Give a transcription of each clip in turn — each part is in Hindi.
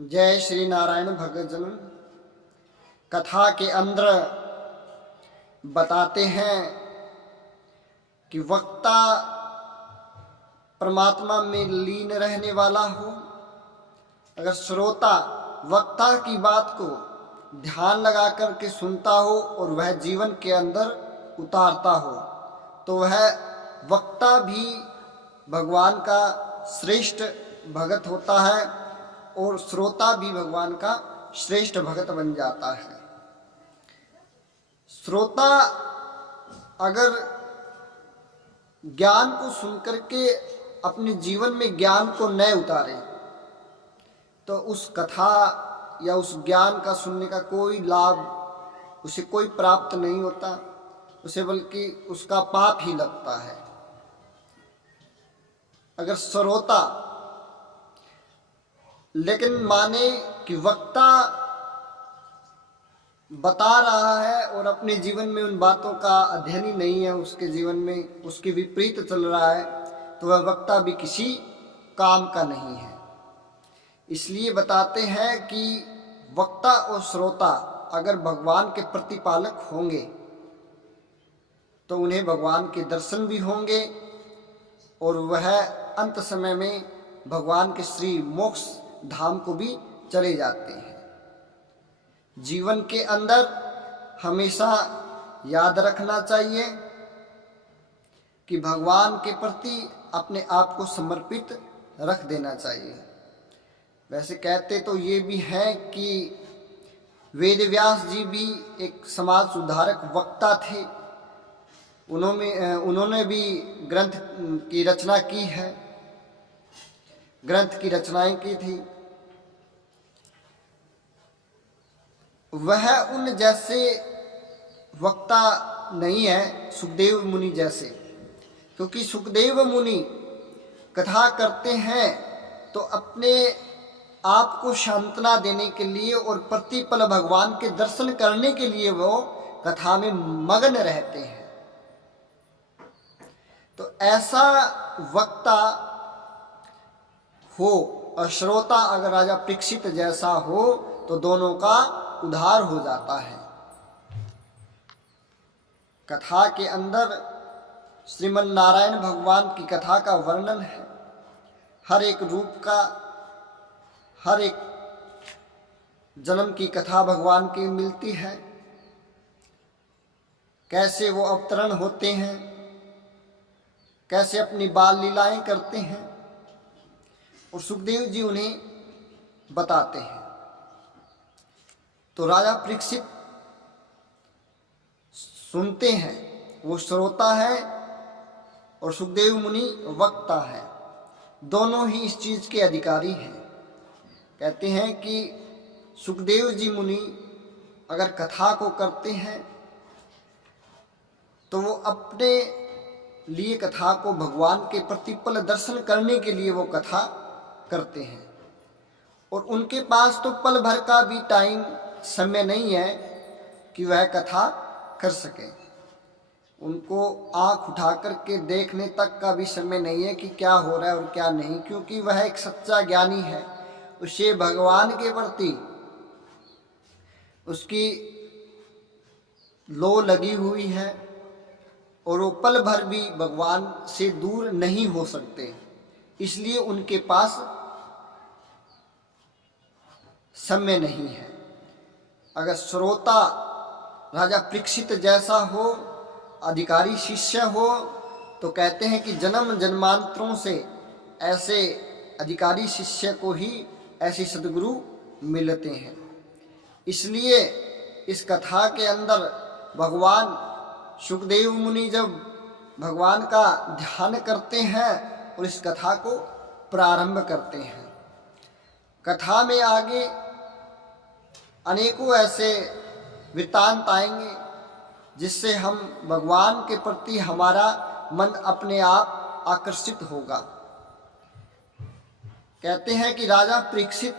जय श्री नारायण भगतजन। कथा के अंदर बताते हैं कि वक्ता परमात्मा में लीन रहने वाला हो, अगर श्रोता वक्ता की बात को ध्यान लगा कर के सुनता हो और वह जीवन के अंदर उतारता हो, तो वह वक्ता भी भगवान का श्रेष्ठ भगत होता है और श्रोता भी भगवान का श्रेष्ठ भगत बन जाता है। श्रोता अगर ज्ञान को सुनकर के अपने जीवन में ज्ञान को न उतारे तो उस कथा या उस ज्ञान का सुनने का कोई लाभ उसे कोई प्राप्त नहीं होता, उसे बल्कि उसका पाप ही लगता है। अगर श्रोता लेकिन माने कि वक्ता बता रहा है और अपने जीवन में उन बातों का अध्ययन ही नहीं है, उसके जीवन में उसके विपरीत चल रहा है, तो वह वक्ता भी किसी काम का नहीं है। इसलिए बताते हैं कि वक्ता और श्रोता अगर भगवान के प्रतिपालक होंगे तो उन्हें भगवान के दर्शन भी होंगे और वह अंत समय में भगवान के श्री मोक्ष धाम को भी चले जाते हैं। जीवन के अंदर हमेशा याद रखना चाहिए कि भगवान के प्रति अपने आप को समर्पित रख देना चाहिए। वैसे कहते तो ये भी है कि वेद व्यास जी भी एक समाज सुधारक वक्ता थे, उन्होंने भी ग्रंथ की रचना की है, ग्रंथ की रचनाएं की थी। वह उन जैसे वक्ता नहीं है सुखदेव मुनि जैसे, क्योंकि सुखदेव मुनि कथा करते हैं तो अपने आप को सांत्वना देने के लिए और प्रतिपल भगवान के दर्शन करने के लिए वो कथा में मगन रहते हैं। तो ऐसा वक्ता हो और श्रोता अगर राजा परीक्षित जैसा हो तो दोनों का उद्धार हो जाता है। कथा के अंदर श्रीमन नारायण भगवान की कथा का वर्णन है। हर एक रूप का, हर एक जन्म की कथा भगवान की मिलती है, कैसे वो अवतरण होते हैं, कैसे अपनी बाल लीलाएं करते हैं और सुखदेव जी उन्हें बताते हैं। तो राजा परीक्षित सुनते हैं, वो श्रोता है और सुखदेव मुनि वक्ता है, दोनों ही इस चीज के अधिकारी हैं। कहते हैं कि सुखदेव जी मुनि अगर कथा को करते हैं तो वो अपने लिए कथा को भगवान के प्रतिपल दर्शन करने के लिए वो कथा करते हैं और उनके पास तो पल भर का भी टाइम समय नहीं है कि वह कथा कर सके। उनको आंख उठा करके देखने तक का भी समय नहीं है कि क्या हो रहा है और क्या नहीं, क्योंकि वह एक सच्चा ज्ञानी है, उसे भगवान के प्रति उसकी लो लगी हुई है और वो पल भर भी भगवान से दूर नहीं हो सकते, इसलिए उनके पास समय नहीं है। अगर श्रोता राजा परीक्षित जैसा हो, अधिकारी शिष्य हो, तो कहते हैं कि जन्म जन्मांतरों से ऐसे अधिकारी शिष्य को ही ऐसे सद्गुरु मिलते हैं। इसलिए इस कथा के अंदर भगवान सुखदेव मुनि जब भगवान का ध्यान करते हैं और इस कथा को प्रारंभ करते हैं, कथा में आगे अनेकों ऐसे वृत्तांत आएंगे जिससे हम भगवान के प्रति हमारा मन अपने आप आकर्षित होगा। कहते हैं कि राजा परीक्षित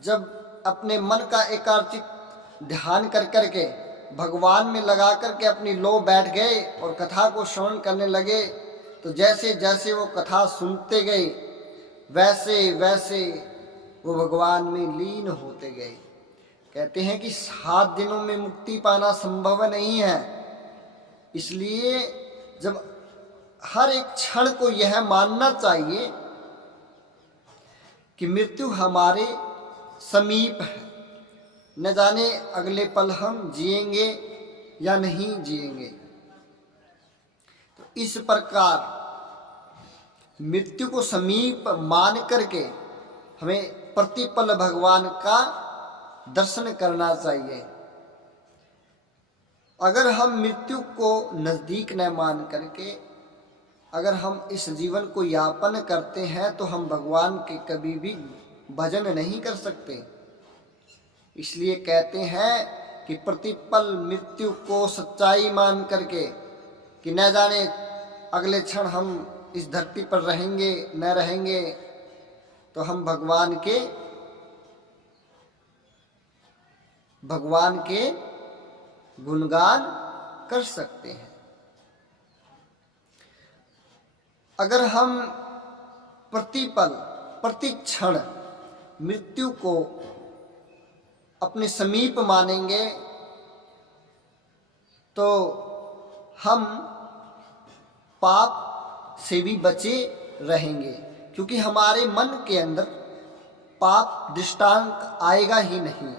जब अपने मन का एकाग्रचित ध्यान कर करके भगवान में लगा करके अपनी लो बैठ गए और कथा को श्रवण करने लगे, तो जैसे जैसे वो कथा सुनते गए वैसे वैसे वो भगवान में लीन होते गए। कहते हैं कि 7 दिनों में मुक्ति पाना संभव नहीं है। इसलिए जब हर एक क्षण को यह मानना चाहिए कि मृत्यु हमारे समीप है, न जाने अगले पल हम जिएंगे या नहीं जिएंगे। तो इस प्रकार मृत्यु को समीप मान करके हमें प्रतिपल भगवान का दर्शन करना चाहिए। अगर हम मृत्यु को नज़दीक न मान करके अगर हम इस जीवन को यापन करते हैं तो हम भगवान के कभी भी भजन नहीं कर सकते। इसलिए कहते हैं कि प्रतिपल मृत्यु को सच्चाई मान करके कि न जाने अगले क्षण हम इस धरती पर रहेंगे न रहेंगे, तो हम भगवान के गुणगान कर सकते हैं। अगर हम प्रतिपल प्रतिक्षण मृत्यु को अपने समीप मानेंगे तो हम पाप से भी बचे रहेंगे, क्योंकि हमारे मन के अंदर पाप दृष्टांत आएगा ही नहीं,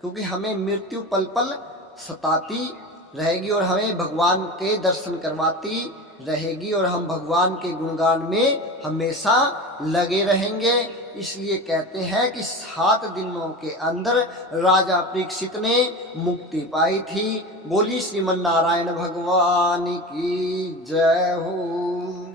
क्योंकि हमें मृत्यु पल पल सताती रहेगी और हमें भगवान के दर्शन करवाती रहेगी और हम भगवान के गुणगान में हमेशा लगे रहेंगे। इसलिए कहते हैं कि 7 दिनों के अंदर राजा परीक्षित ने मुक्ति पाई थी। बोली श्रीमन नारायण भगवान की जय हो।